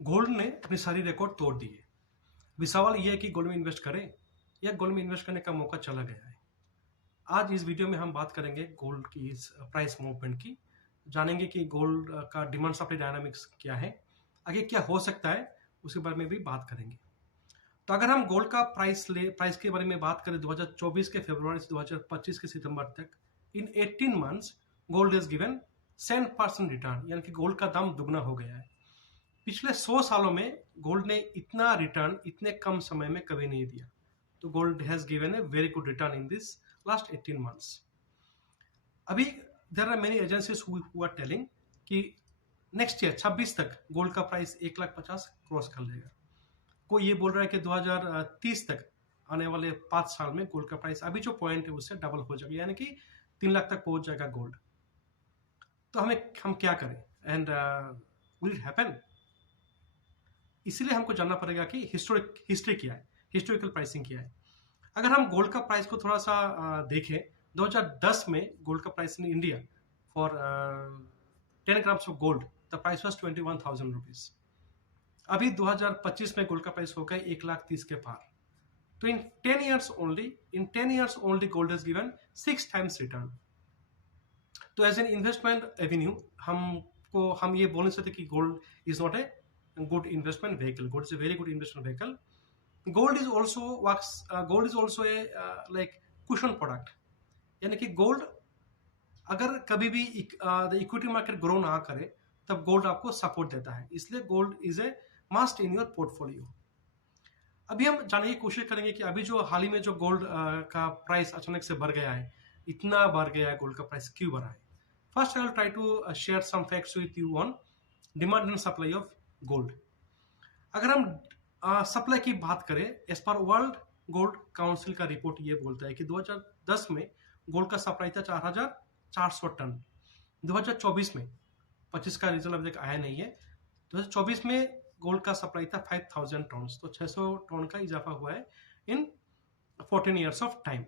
Gold ने अपनी सारी रिकॉर्ड तोड़ दी है। अभी सवाल यह है कि गोल्ड में इन्वेस्ट करें या गोल्ड में इन्वेस्ट करने का मौका चला गया है। आज इस वीडियो में हम बात करेंगे गोल्ड की इस प्राइस मूवमेंट की, जानेंगे कि गोल्ड का डिमांड सप्लाई डायनामिक्स क्या है, आगे क्या हो सकता है, उसके बारे में भी बात करेंगे। तो अगर हम गोल्ड का प्राइस के बारे में बात करें 2024 के फरवरी से 2025 के सितंबर तक, इन 18 months gold is given 7% return, यानी कि गोल्ड का दाम दुगना हो गया है। पिछले 100 सालों में गोल्ड ने इतना रिटर्न इतने कम समय में कभी नहीं दिया। तो gold has given a very good return in this last 18 months. अभी there are many agencies who are telling कि नेक्स्ट ईयर 26 तक गोल्ड का प्राइस 1,50,000 क्रॉस कर लेगा। कोई ये बोल रहा है कि 2030 तक आने वाले 5 साल में गोल्ड का प्राइस अभी जो पॉइंट है उससे डबल हो जाएगा, यानी कि 3 लाख तक पहुंच जाएगा गोल्ड। तो हम क्या करें एंड विल इट हैपन? इसीलिए हमको जानना पड़ेगा कि हिस्ट्री क्या है, हिस्टोरिकल प्राइसिंग क्या है। अगर हम गोल्ड का प्राइस को थोड़ा सा देखें, 2010 में गोल्ड का price in India for 10 grams of gold the price was 21,000 rupees. अभी 2025 में गोल्ड का प्राइस हो गया 1,30,000 के पार। तो इन 10 years only gold is given 6 times return. तो एज एन इन्वेस्टमेंट एवेन्यू हम ये बोल नहीं सकते कि gold is not a good investment vehicle. Gold is a very good investment vehicle. Gold is also a like cushion product. यानी कि gold अगर कभी भी इक्विटी मार्केट ग्रो ना करे तब गोल्ड आपको सपोर्ट देता है, इसलिए gold is a must in your portfolio. अभी हम जानने की कोशिश करेंगे कि अभी जो हाल ही में जो गोल्ड का प्राइस अचानक से बढ़ गया है, इतना बढ़ गया है गोल्ड का प्राइस क्यों बढ़ा है। First I will try to share some facts with you on demand and supply of gold. अगर हम सप्लाई की बात करें, as per world gold council का रिपोर्ट ये बोलता है कि 2010 में गोल्ड का सप्लाई था 4,400 टन। 2024 में 25 का रिजल्ट अभी तक आया नहीं है। 2024 में गोल्ड का सप्लाई था 5,000 टन, तो 600 टन का इजाफा हुआ है इन 14 ईयर्स ऑफ टाइम।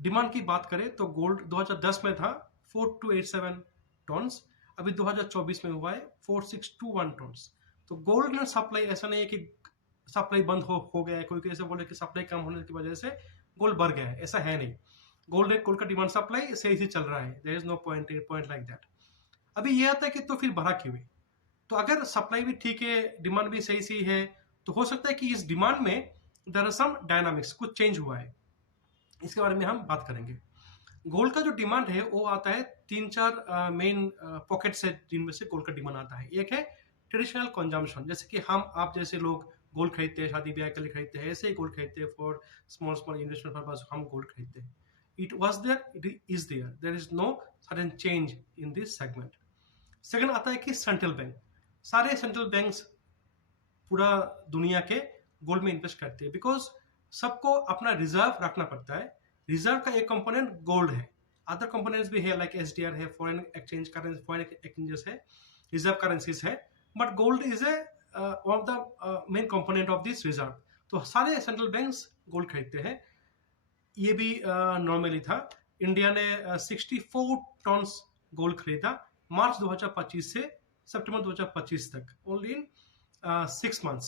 डिमांड की बात करें तो गोल्ड 2010 में था 4,287 टन, अभी 2024 में हुआ है 4,621 टन। तो गोल्ड में सप्लाई ऐसा नहीं है कि सप्लाई बंद हो गया है, कोई ऐसे बोले कि सप्लाई कम होने की वजह से गोल्ड बढ़ गया है, ऐसा है नहीं। गोल्ड का डिमांड सप्लाई सही से चल रहा है, there is no point like that. अभी ये आता है कि तो फिर बढ़ा क्यों है। तो अगर सप्लाई भी ठीक है, डिमांड भी सही सी है, तो हो सकता है कि इस डिमांड में देयर आर सम डायनामिक्स, कुछ चेंज हुआ है। इसके बारे में हम बात करेंगे। गोल्ड का जो डिमांड है वो आता है 3-4 मेन पॉकेट से, जिनमें से गोल्ड का डिमांड आता है। एक है ट्रेडिशनल कंजम्पशन, जैसे कि आप जैसे लोग गोल्ड खरीदते हैं, शादी ब्याह के लिए खरीदते हैं, ऐसे ही गोल्ड खरीदते हैं फॉर स्मॉल इन्वेस्टमेंट पर्पस हम गोल्ड खरीदते हैं। It was there, it is there is no sudden change in this segment. Second आता है कि सेंट्रल बैंक, सारे सेंट्रल बैंक्स पूरा दुनिया के गोल्ड में इन्वेस्ट करते हैं, बिकॉज सबको अपना रिजर्व रखना पड़ता है। रिजर्व का एक कंपोनेंट गोल्ड है, अदर कंपोनेंट्स भी है लाइक एसडीआर है, फॉरेन एक्सचेंजेस है, रिजर्व करेंसीज है, but gold is a one of the main component of this reserve. तो सारे सेंट्रल बैंक्स गोल्ड खरीदते हैं। ये भी नॉर्मली था। इंडिया ने 64 टन गोल्ड खरीदा मार्च 2025 से सितंबर 2025 तक, only in 6 months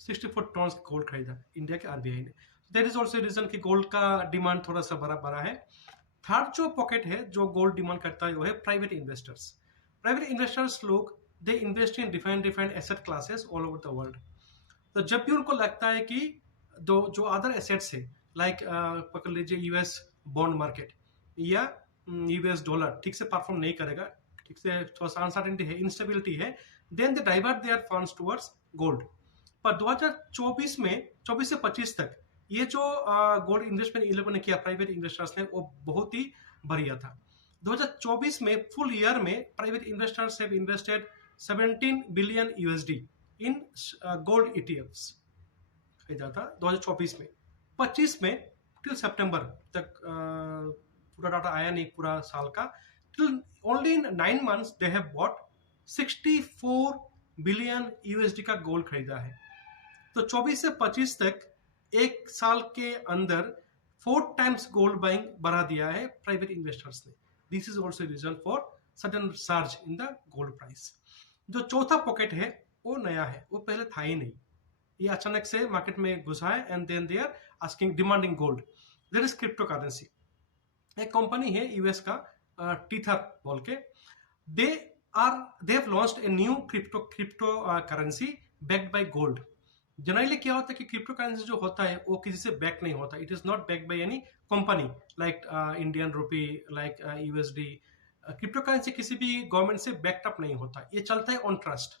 64 ton gold खरीदा इंडिया के आरबीआई ने। देयर इज ऑल्सो रीजन कि गोल्ड का डिमांड थोड़ा सा बड़ा है। थर्ड जो पॉकेट है जो गोल्ड डिमांड करता है वो है प्राइवेट इन्वेस्टर्स। प्राइवेट इन्वेस्टर्स लोग they invest in different asset classes all over the world. तो जब भी उनको लगता है कि जो अदर एसेट्स है, लाइक पकड़ लीजिए यूएस बॉन्ड मार्केट या यूएस डॉलर ठीक से परफॉर्म नहीं करेगा, ठीक से थोड़ा सा अनसर्टेनिटी है, इंस्टेबिलिटी है, then they divert their funds towards gold. पर 2024 में 24 से 25 तक ये जो गोल्ड इन्वेस्टमेंट इन लोगों ने किया प्राइवेट इन्वेस्टर्स ने, वो बहुत ही बढ़िया था। 2024 में फुल ईयर में private investors have invested 17 billion USD in gold ETFs खरीदा था 2024 में। 25 में टिल सितंबर तक पूरा डाटा आया नहीं पूरा साल का, till only in 9 months they have bought 64 billion USD का गोल्ड खरीदा है। तो 24 से 25 तक एक साल के अंदर 4 टाइम्स गोल्ड बाइंग बढ़ा दिया है प्राइवेट इन्वेस्टर्स ने। This is also reason for sudden surge in the gold price. जो चौथा पॉकेट है वो नया है, वो पहले था ही नहीं, ये अचानक से मार्केट में घुसा है and then they are asking demanding gold. There is crypto currency. एक कंपनी है यूएस का टीथर बोल के, they have launched a new crypto currency backed by gold. Generally क्या होता है कि क्रिप्टो करेंसी जो होता है वो किसी से बैक नहीं होता, it is not backed by any company like Indian rupee, like USD. Crypto currency किसी भी गवर्नमेंट से बैक्ड अप नहीं होता, ये चलता है on trust.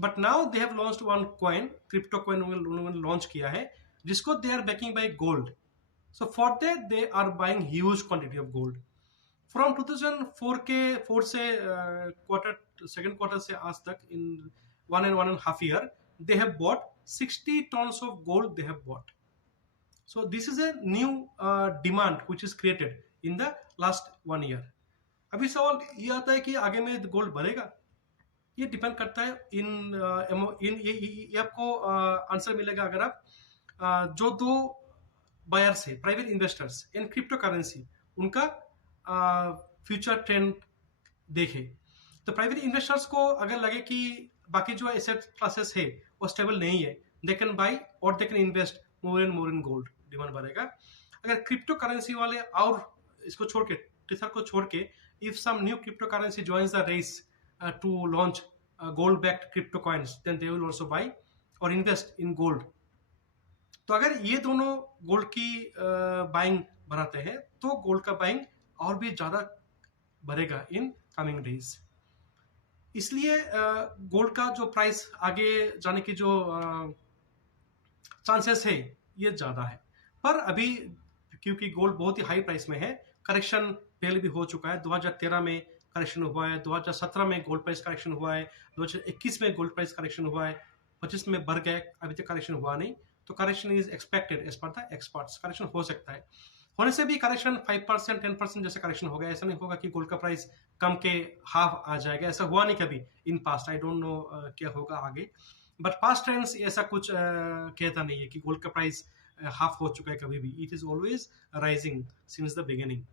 But now they have launched one coin, crypto coin उन्होंने लॉन्च किया है जिसको they are backing by gold. So for that they are buying huge quantity of gold. From 2004 से सेकेंड क्वार्टर से आज तक, इन 1.5 year they have bought 60 tons of gold they have bought. So this is a new demand which is created in the last 1 year. अभी सवाल ये आता है कि आगे में गोल्ड बढ़ेगा, ये डिपेंड करता है ये आपको आंसर मिलेगा अगर आप जो दो बायर्स है, private investors in crypto currency, उनका फ्यूचर ट्रेंड देखे। तो प्राइवेट इन्वेस्टर्स को अगर लगे कि बाकी जो एसेट क्लासेस है वो स्टेबल नहीं है, दे कैन बाई और they can invest more in gold, demand बढ़ेगा। अगर क्रिप्टो करेंसी वाले और इसको छोड़ के, टीथर को छोड़ के, if some new crypto currency joins the race to launch gold backed crypto coins, then they will also buy और इन्वेस्ट इन गोल्ड। तो अगर ये दोनों गोल्ड की बाइंग बढ़ाते हैं तो गोल्ड का बाइंग और भी ज्यादा बढ़ेगा इन कमिंग डेज। इसलिए गोल्ड का जो प्राइस आगे जाने की जो चांसेस है ये ज्यादा है। पर अभी क्योंकि गोल्ड बहुत ही हाई प्राइस में है, करेक्शन पहले भी हो चुका है, 2013 में करेक्शन हुआ है, 2017 में गोल्ड प्राइस करेक्शन हुआ है, 2021 में गोल्ड प्राइस करेक्शन हुआ है, 25 में बढ़ गया, अभी तक करेक्शन हुआ नहीं। तो correction is expected as per the experts, correction हो सकता है। होने से भी करेक्शन 5% 10% जैसे करेक्शन हो गया, ऐसा नहीं होगा कि गोल्ड का प्राइस कम के हाफ आ जाएगा, ऐसा हुआ नहीं कभी in past. I don't know क्या होगा आगे, बट पास्ट ट्रेंड्स ऐसा कुछ कहता नहीं है कि गोल्ड का प्राइस हाफ हो चुका है कभी भी। It is always rising since the beginning.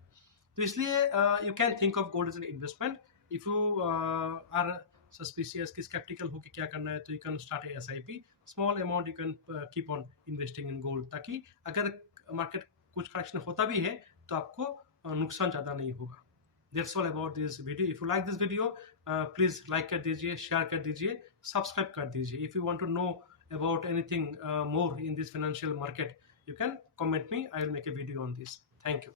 तो इसलिए you can think of gold as an investment. If you are suspicious कि स्केप्टिकल हो कि क्या करना है, तो you can start a SIP, small amount you can keep on investing in gold, ताकि अगर मार्केट कुछ करेक्शन होता भी है तो आपको नुकसान ज़्यादा नहीं होगा। That's all about this video. If you like this video, please like कर दीजिए, शेयर कर दीजिए, सब्सक्राइब कर दीजिए। If you want to know about anything more in this financial market, you can comment me. I will make a video on this. Thank you.